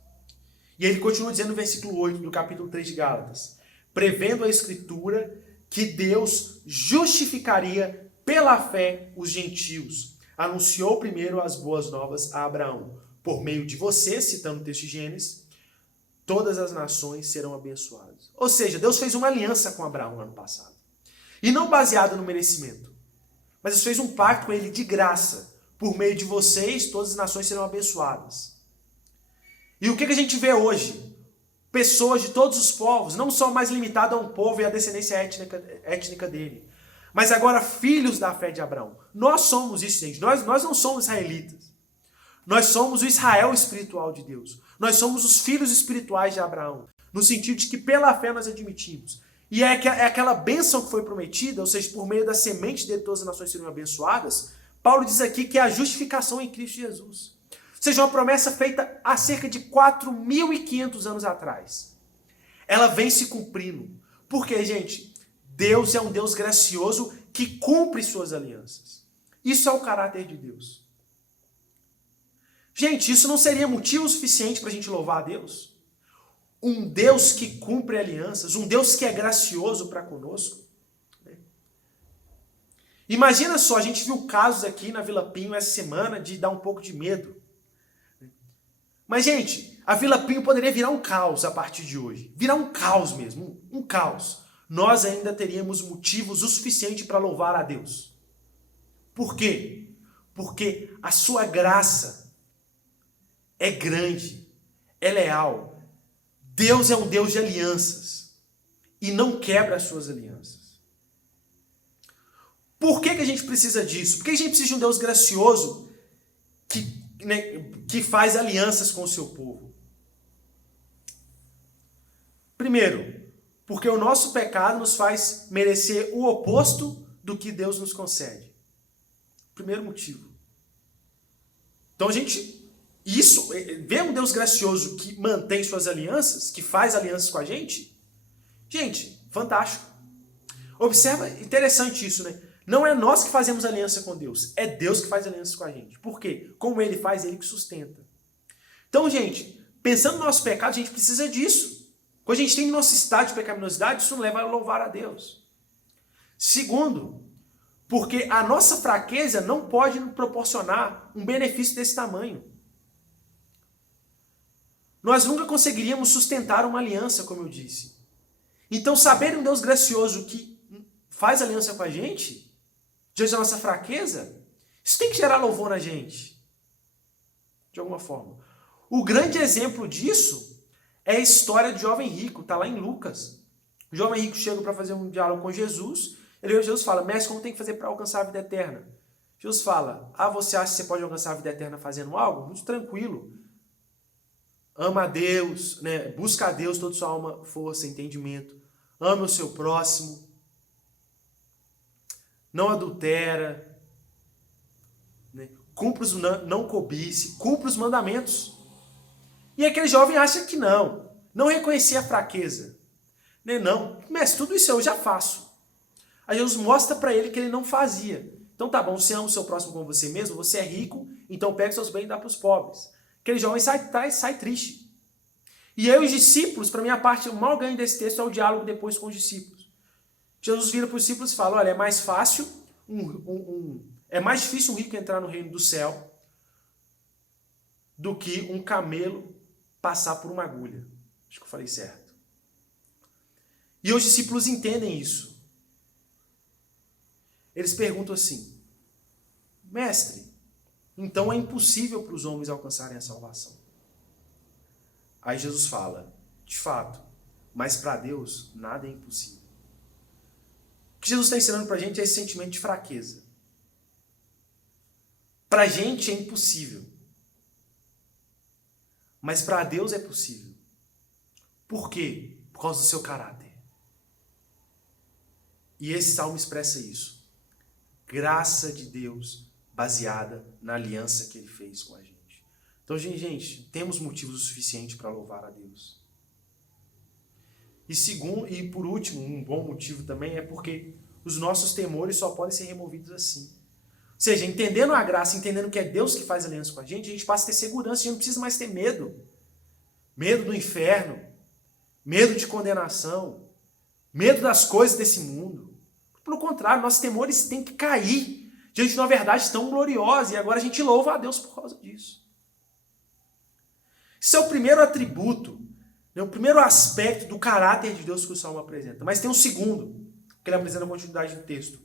E ele continua dizendo no versículo 8 do capítulo 3 de Gálatas, prevendo a Escritura que Deus justificaria pela fé os gentios. Anunciou primeiro as boas novas a Abraão. Por meio de você, citando o texto de Gênesis, todas as nações serão abençoadas. Ou seja, Deus fez uma aliança com Abraão no ano passado. E não baseada no merecimento. Mas Deus fez um pacto com ele de graça. Por meio de vocês, todas as nações serão abençoadas. E o que a gente vê hoje? Pessoas de todos os povos, não só mais limitado a um povo e a descendência étnica dele, mas agora filhos da fé de Abraão. Nós somos isso, gente. Nós não somos israelitas. Nós somos o Israel espiritual de Deus. Nós somos os filhos espirituais de Abraão. No sentido de que pela fé nós admitimos. E é aquela bênção que foi prometida, ou seja, por meio da semente dele todas as nações serão abençoadas. Paulo diz aqui que é a justificação em Cristo Jesus. Ou seja, uma promessa feita há cerca de 4.500 anos atrás. Ela vem se cumprindo. Porque, gente, Deus é um Deus gracioso que cumpre suas alianças. Isso é o caráter de Deus. Gente, isso não seria motivo suficiente para a gente louvar a Deus? Um Deus que cumpre alianças, um Deus que é gracioso para conosco. Imagina só, a gente viu casos aqui na Vila Pinho essa semana de dar um pouco de medo. Mas, gente, a Vila Pinho poderia virar um caos a partir de hoje. Virar um caos mesmo, um caos. Nós ainda teríamos motivos o suficiente para louvar a Deus. Por quê? Porque a sua graça é grande, é leal. Deus é um Deus de alianças e não quebra as suas alianças. Por que a gente precisa disso? Por que a gente precisa de um Deus gracioso que faz alianças com o seu povo? Primeiro, porque o nosso pecado nos faz merecer o oposto do que Deus nos concede. Primeiro motivo. Então a gente... ver um Deus gracioso que mantém suas alianças, que faz alianças com a gente, fantástico. Observa, interessante isso, né? Não é nós que fazemos aliança com Deus, é Deus que faz aliança com a gente. Por quê? Como Ele faz, Ele que sustenta. Então, gente, pensando no nosso pecado, a gente precisa disso. Quando a gente tem nosso estado de pecaminosidade, isso nos leva a louvar a Deus. Segundo, porque a nossa fraqueza não pode nos proporcionar um benefício desse tamanho. Nós nunca conseguiríamos sustentar uma aliança, como eu disse. Então, saber um Deus gracioso que faz aliança com a gente, diante da nossa fraqueza, isso tem que gerar louvor na gente. De alguma forma. O grande exemplo disso é a história do jovem rico, está lá em Lucas. O jovem rico chega para fazer um diálogo com Jesus, Jesus fala, mestre, como tem que fazer para alcançar a vida eterna? Jesus fala, você acha que você pode alcançar a vida eterna fazendo algo? Muito tranquilo. Ama a Deus, né? Busca a Deus toda sua alma, força, entendimento. Ama o seu próximo. Não adultera. Né? Não cobice. Cumpre os mandamentos. E aquele jovem acha que não. Não reconhecia a fraqueza. Né? Não. Mestre, tudo isso eu já faço. Aí Jesus mostra para ele que ele não fazia. Então tá bom, você ama o seu próximo como você mesmo, você é rico, então pega seus bens e dá para os pobres. Aquele jovem sai triste. E aí os discípulos, para mim a parte o maior ganho desse texto é o diálogo depois com os discípulos. Jesus vira para os discípulos e fala, olha, é mais fácil, é mais difícil um rico entrar no reino do céu do que um camelo passar por uma agulha. Acho que eu falei certo. E os discípulos entendem isso. Eles perguntam assim, mestre, então é impossível para os homens alcançarem a salvação. Aí Jesus fala, de fato, mas para Deus nada é impossível. O que Jesus está ensinando para a gente é esse sentimento de fraqueza. Para a gente é impossível. Mas para Deus é possível. Por quê? Por causa do seu caráter. E esse salmo expressa isso. Graça de Deus baseada na aliança que Ele fez com a gente. Então, gente, temos motivos o suficiente para louvar a Deus. E por último, um bom motivo também é porque os nossos temores só podem ser removidos assim. seja, entendendo a graça, entendendo que é Deus que faz aliança com a gente passa a ter segurança, a gente não precisa mais ter medo. Medo do inferno, medo de condenação, medo das coisas desse mundo. Pelo contrário, nossos temores têm que cair diante de uma verdade tão gloriosa, e agora a gente louva a Deus por causa disso. Isso é o primeiro atributo, né, o primeiro aspecto do caráter de Deus que o Salmo apresenta. Mas tem um segundo, que ele apresenta na continuidade do texto,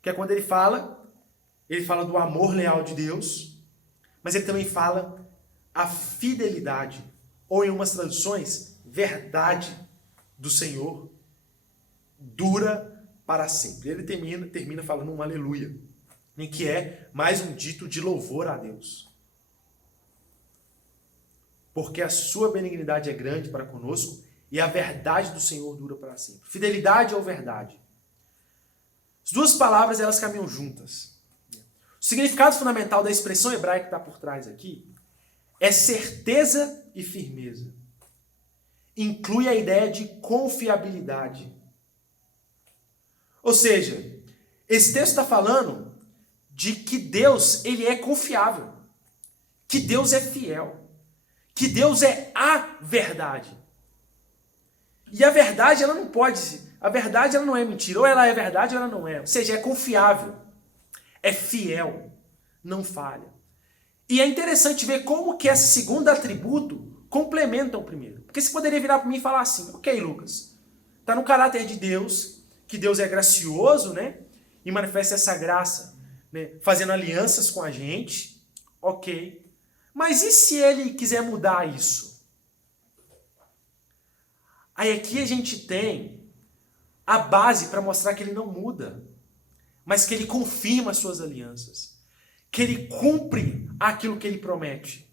que é quando ele fala do amor leal de Deus, mas ele também fala a fidelidade, ou em umas traduções, verdade do Senhor dura para sempre. Ele termina falando um aleluia, em que é mais um dito de louvor a Deus. Porque a sua benignidade é grande para conosco e a verdade do Senhor dura para sempre. Fidelidade ou verdade? As duas palavras, elas caminham juntas. O significado fundamental da expressão hebraica que está por trás aqui é certeza e firmeza. Inclui a ideia de confiabilidade. Ou seja, esse texto está falando de que Deus, ele é confiável, que Deus é fiel, que Deus é a verdade. E a verdade, ela não é mentira, ou ela é verdade ou ela não é. Ou seja, é confiável, é fiel, não falha. E é interessante ver como que esse segundo atributo complementa o primeiro. Porque você poderia virar para mim e falar assim, ok, Lucas, está no caráter de Deus, que Deus é gracioso, né? E manifesta essa graça, né? Fazendo alianças com a gente, ok. Mas e se ele quiser mudar isso? Aí aqui a gente tem a base para mostrar que ele não muda, mas que ele confirma as suas alianças, que ele cumpre aquilo que ele promete,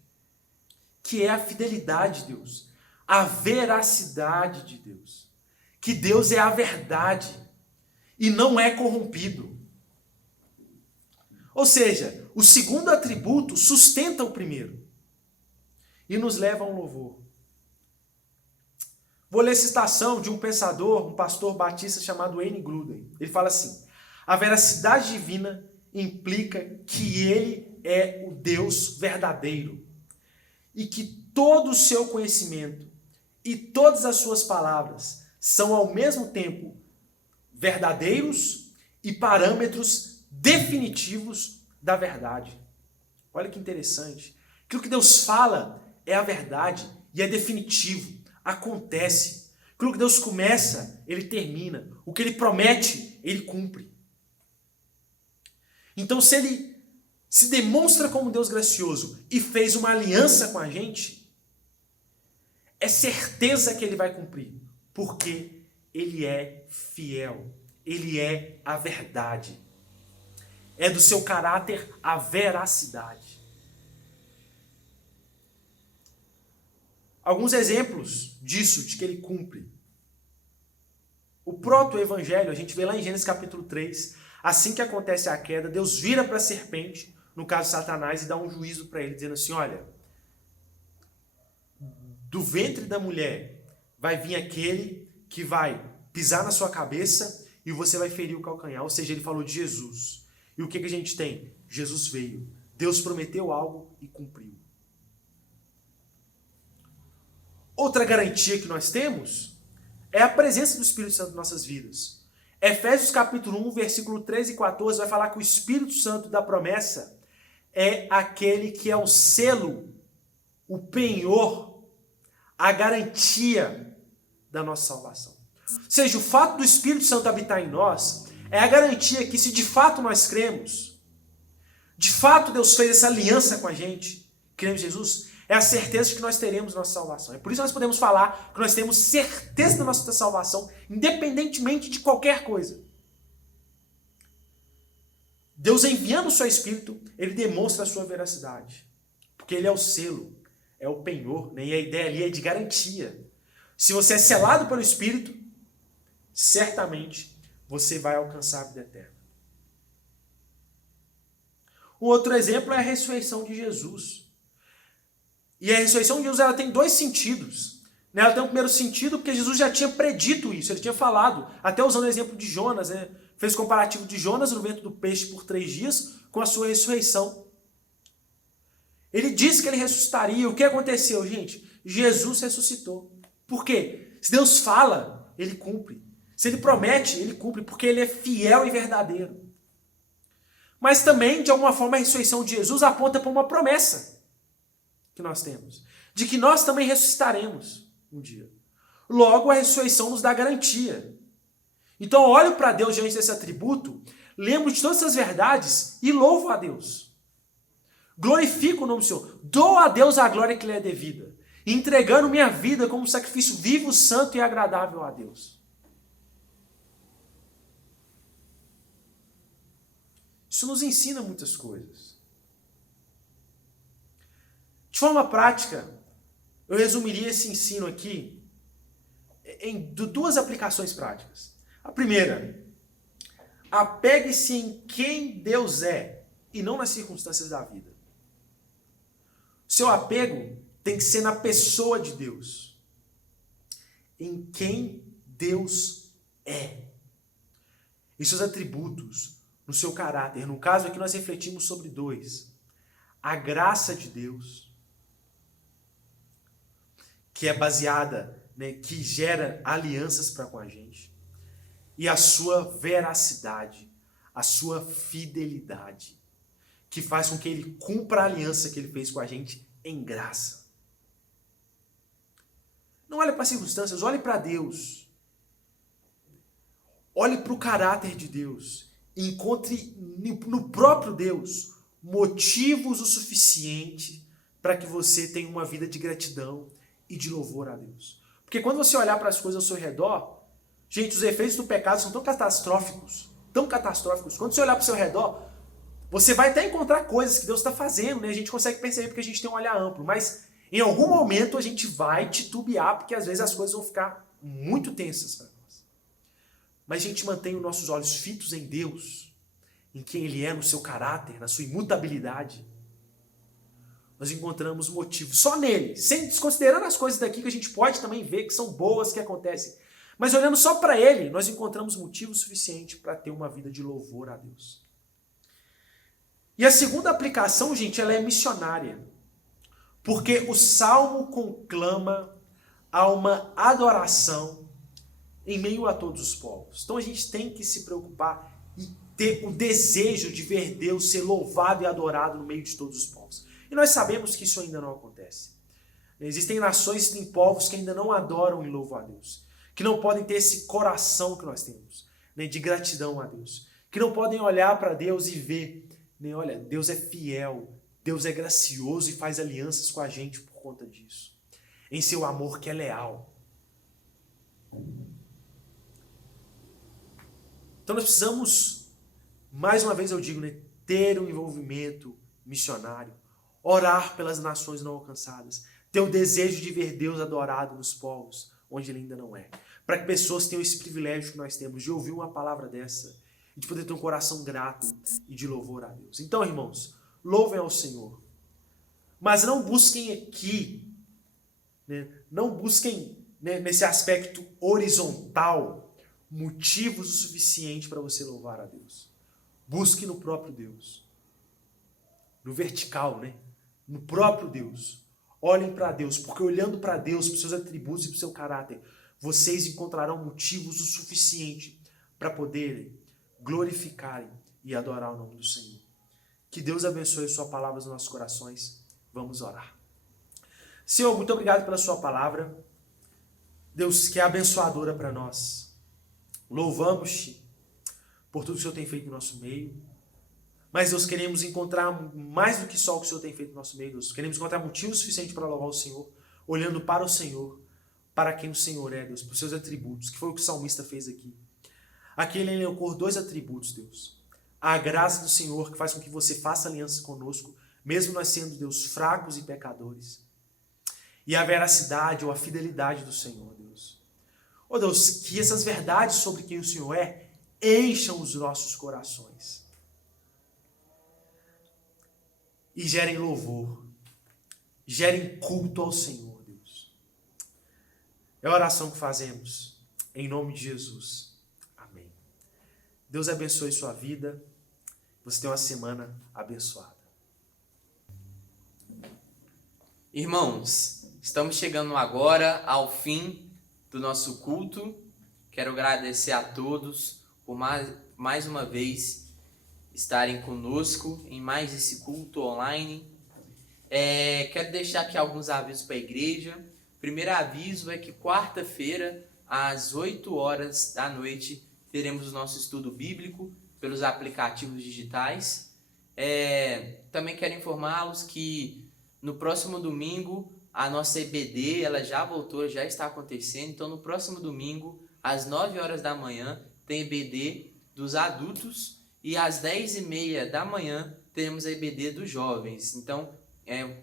que é a fidelidade de Deus, a veracidade de Deus, que Deus é a verdade e não é corrompido. Ou seja, o segundo atributo sustenta o primeiro e nos leva a um louvor. Vou ler citação de um pensador, um pastor batista chamado Wayne Grudem. Ele fala assim: a veracidade divina implica que ele é o Deus verdadeiro e que todo o seu conhecimento e todas as suas palavras são ao mesmo tempo verdadeiros e parâmetros definitivos da verdade. Olha que interessante. Aquilo que Deus fala é a verdade e é definitivo, acontece. Aquilo que Deus começa, ele termina. O que ele promete, ele cumpre. Então, se ele se demonstra como Deus gracioso e fez uma aliança com a gente, é certeza que ele vai cumprir, porque ele é fiel, ele é a verdade. É do seu caráter a veracidade. Alguns exemplos disso, de que ele cumpre. O proto-evangelho, a gente vê lá em Gênesis capítulo 3, assim que acontece a queda, Deus vira para a serpente, no caso Satanás, e dá um juízo para ele, dizendo assim, olha, do ventre da mulher vai vir aquele que vai pisar na sua cabeça e você vai ferir o calcanhar. Ou seja, ele falou de Jesus. E o que a gente tem? Jesus veio. Deus prometeu algo e cumpriu. Outra garantia que nós temos é a presença do Espírito Santo em nossas vidas. Efésios capítulo 1, versículo 13 e 14 vai falar que o Espírito Santo da promessa é aquele que é o selo, o penhor, a garantia da nossa salvação. Ou seja, o fato do Espírito Santo habitar em nós é a garantia que, se de fato nós cremos, de fato Deus fez essa aliança com a gente, cremos em Jesus, é a certeza de que nós teremos nossa salvação. É por isso que nós podemos falar que nós temos certeza da nossa salvação, independentemente de qualquer coisa. Deus, enviando o seu Espírito, ele demonstra a sua veracidade. Porque ele é o selo, é o penhor, né? E a ideia ali é de garantia. Se você é selado pelo Espírito, certamente você vai alcançar a vida eterna. Um outro exemplo é a ressurreição de Jesus. E a ressurreição de Jesus, ela tem dois sentidos. Ela tem um primeiro sentido porque Jesus já tinha predito isso, ele tinha falado, até usando o exemplo de Jonas, né? fez comparativo de Jonas no ventre do peixe por 3 dias com a sua ressurreição. Ele disse que ele ressuscitaria. O que aconteceu, gente? Jesus ressuscitou. Por quê? Se Deus fala, ele cumpre. Se ele promete, ele cumpre, porque ele é fiel e verdadeiro. Mas também, de alguma forma, a ressurreição de Jesus aponta para uma promessa que nós temos, de que nós também ressuscitaremos um dia. Logo, a ressurreição nos dá garantia. Então, eu olho para Deus diante desse atributo, lembro de todas essas verdades e louvo a Deus. Glorifico o nome do Senhor. Dou a Deus a glória que lhe é devida, entregando minha vida como um sacrifício vivo, santo e agradável a Deus. Isso nos ensina muitas coisas. De forma prática, eu resumiria esse ensino aqui em 2 aplicações práticas. A primeira, apegue-se em quem Deus é e não nas circunstâncias da vida. Seu apego tem que ser na pessoa de Deus, em quem Deus é, em seus atributos, no seu caráter. No caso aqui nós refletimos sobre 2. A graça de Deus, que é baseada, que gera alianças para com a gente, e a sua veracidade, a sua fidelidade, que faz com que ele cumpra a aliança que ele fez com a gente em graça. Não olhe para as circunstâncias, olhe para Deus. Olhe para o caráter de Deus. Encontre no próprio Deus motivos o suficiente para que você tenha uma vida de gratidão e de louvor a Deus. Porque quando você olhar para as coisas ao seu redor, gente, os efeitos do pecado são tão catastróficos, quando você olhar para o seu redor, você vai até encontrar coisas que Deus está fazendo, A gente consegue perceber porque a gente tem um olhar amplo, mas em algum momento a gente vai titubear, porque às vezes as coisas vão ficar muito tensas para nós. Mas a gente mantém os nossos olhos fitos em Deus, em quem Ele é, no seu caráter, na sua imutabilidade. Nós encontramos motivos só nele, sem desconsiderando as coisas daqui que a gente pode também ver que são boas, que acontecem. Mas olhando só para Ele, nós encontramos motivo suficiente para ter uma vida de louvor a Deus. E a segunda aplicação, gente, ela é missionária. Porque o Salmo conclama a uma adoração em meio a todos os povos. Então a gente tem que se preocupar e ter o desejo de ver Deus ser louvado e adorado no meio de todos os povos. E nós sabemos que isso ainda não acontece. Existem nações, existem povos que ainda não adoram e louvam a Deus, que não podem ter esse coração que nós temos, de gratidão a Deus, que não podem olhar para Deus e ver, olha, Deus é fiel, Deus é gracioso e faz alianças com a gente por conta disso, em seu amor que é leal. Então nós precisamos, mais uma vez eu digo, ter um envolvimento missionário, orar pelas nações não alcançadas, ter o desejo de ver Deus adorado nos povos onde Ele ainda não é, para que pessoas tenham esse privilégio que nós temos de ouvir uma palavra dessa e de poder ter um coração grato e de louvor a Deus. Então, irmãos, louvem ao Senhor, mas não busquem aqui, não busquem nesse aspecto horizontal motivos o suficiente para você louvar a Deus. Busque no próprio Deus, no vertical, no próprio Deus. Olhem para Deus, porque olhando para Deus, para os seus atributos e para o seu caráter, vocês encontrarão motivos o suficiente para poderem glorificarem e adorar o nome do Senhor. Que Deus abençoe sua palavra nos nossos corações. Vamos orar. Senhor, muito obrigado pela sua palavra. Deus, que é abençoadora para nós. Louvamos-te por tudo que o Senhor tem feito no nosso meio. Mas, Deus, queremos encontrar mais do que só o que o Senhor tem feito no nosso meio, Deus. Queremos encontrar motivo suficiente para louvar o Senhor, olhando para o Senhor, para quem o Senhor é, Deus, para os seus atributos, que foi o que o salmista fez aqui. Aqui ele elencou 2 atributos, Deus. A graça do Senhor, que faz com que você faça aliança conosco, mesmo nós sendo, Deus, fracos e pecadores. E a veracidade ou a fidelidade do Senhor, Deus. Ó Deus, que essas verdades sobre quem o Senhor é encham os nossos corações. E gerem louvor, gerem culto ao Senhor, Deus. É a oração que fazemos, em nome de Jesus. Amém. Deus abençoe sua vida. Você tem uma semana abençoada. Irmãos, estamos chegando agora ao fim do nosso culto. Quero agradecer a todos por mais uma vez estarem conosco em mais esse culto online. Quero deixar aqui alguns avisos para a igreja. O primeiro aviso é que quarta-feira, às 8 horas da noite, teremos o nosso estudo bíblico pelos aplicativos digitais. Também quero informá-los que no próximo domingo a nossa EBD ela já voltou, já está acontecendo. Então no próximo domingo, às 9 horas da manhã, tem EBD dos adultos e às 10h30 da manhã teremos a EBD dos jovens. Então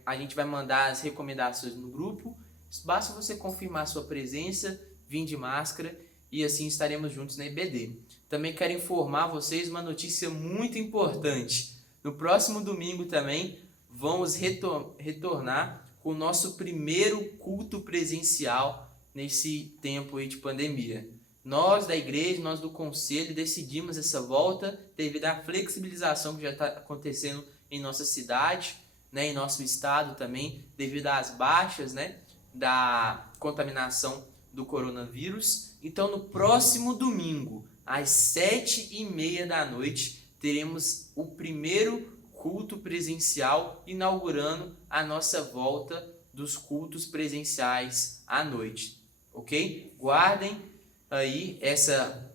a gente vai mandar as recomendações no grupo. Basta você confirmar sua presença, vir de máscara e assim estaremos juntos na EBD. Também quero informar vocês uma notícia muito importante. No próximo domingo também vamos retornar com o nosso primeiro culto presencial nesse tempo aí de pandemia. Nós da igreja, nós do conselho decidimos essa volta devido à flexibilização que já está acontecendo em nossa cidade, né, em nosso estado também, devido às baixas, né, da contaminação do coronavírus. Então no próximo domingo, às 7h30 da noite, teremos o primeiro culto presencial, inaugurando a nossa volta dos cultos presenciais à noite, ok? Guardem aí essa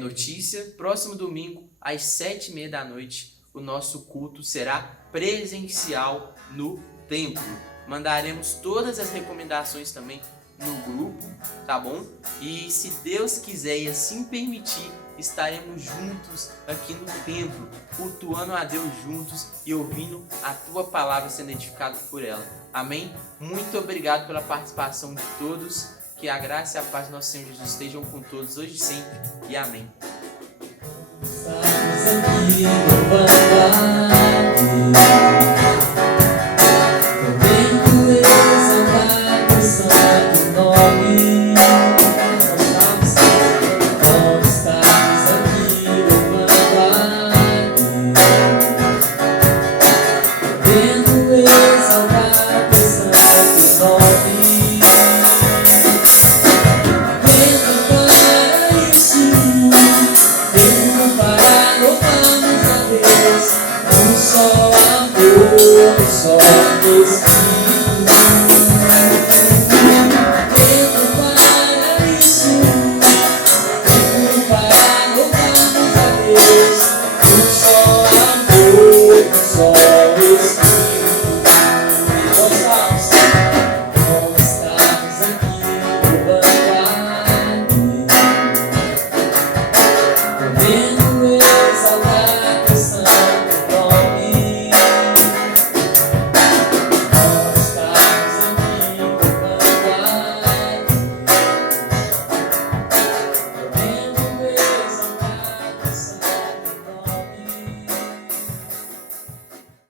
notícia. Próximo domingo, às 7h30 da noite, o nosso culto será presencial no templo. Mandaremos todas as recomendações também no grupo, tá bom? E se Deus quiser e assim permitir, estaremos juntos aqui no templo, cultuando a Deus juntos e ouvindo a tua palavra sendo edificado por ela. Amém? Muito obrigado pela participação de todos. Que a graça e a paz do nosso Senhor Jesus estejam com todos hoje e sempre. E amém. Estamos aqui louvando a